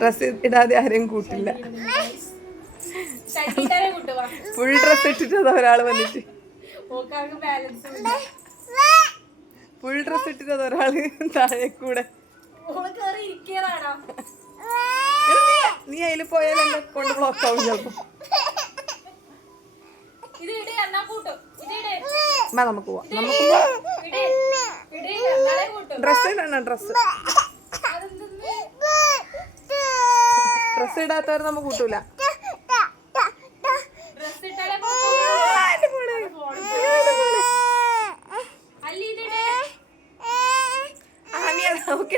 Dress ഇടാതെ ആരെയും കൂട്ടില്ല. Full dress ഇട്ടിട്ട് ഒരാള് വന്നിട്ട് ഫുൾ ഡ്രസ് ഇട്ടിട്ട് ഒരാള് താഴെ കൂടെ. നീ അതിൽ പോയാൽ എന്നെ കൊണ്ട് ബ്ലോക്ക് ആവും ചിലപ്പോ. നമുക്ക് പോവാം. ഡ്രസ് ഇടണം. ഡ്രസ് ഇടാത്തവരെ നമുക്ക് കൂട്ടൂല.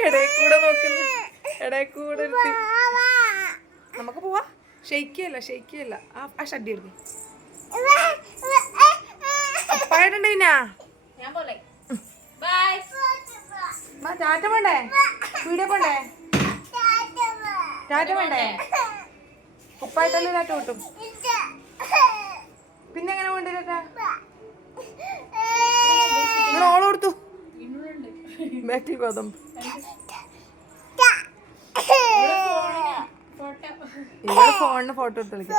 ഇടയിൽ നോക്കുന്നു. ഇടയിൽ കൂടെ നമുക്ക് പോവാ. ഷെയ്ക്കല്ല ആ ഷഡ്ഡി എടുക്കും. പഴയണ്ടേനാ ടാറ്റ വേണ്ടേ? വീഡിയോ പോണ്ടേ? ടാറ്റ വേണ്ടേ? ഉപ്പായിട്ടല്ലേ ടാറ്റ കിട്ടും. പിന്നെ എങ്ങനെ കൊണ്ടുവരാ? നിങ്ങൾ ഓള് കൊടുത്തു ബാക്കി ഗോതമ്പ്. ഇവിടെ ഫോണിന് ഫോട്ടോ എടുത്ത് കളിക്കാം.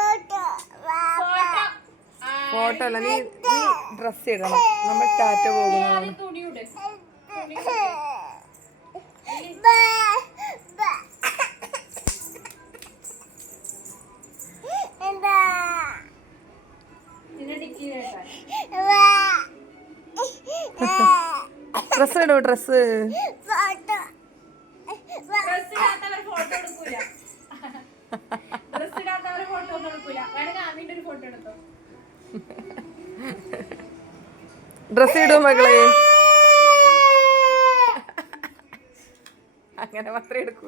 ഫോട്ടോ അല്ല, നീ ഡ്രസ് ഇടണം. നമ്മൾ ടാറ്റ പോകുന്നതാണ്. ഡ്രസ് ഇടൂ. ഡ്രസ് ഡ്രസ് ഇടൂ മകളെ. അങ്ങനെ മാത്രമേ എടുക്കൂ.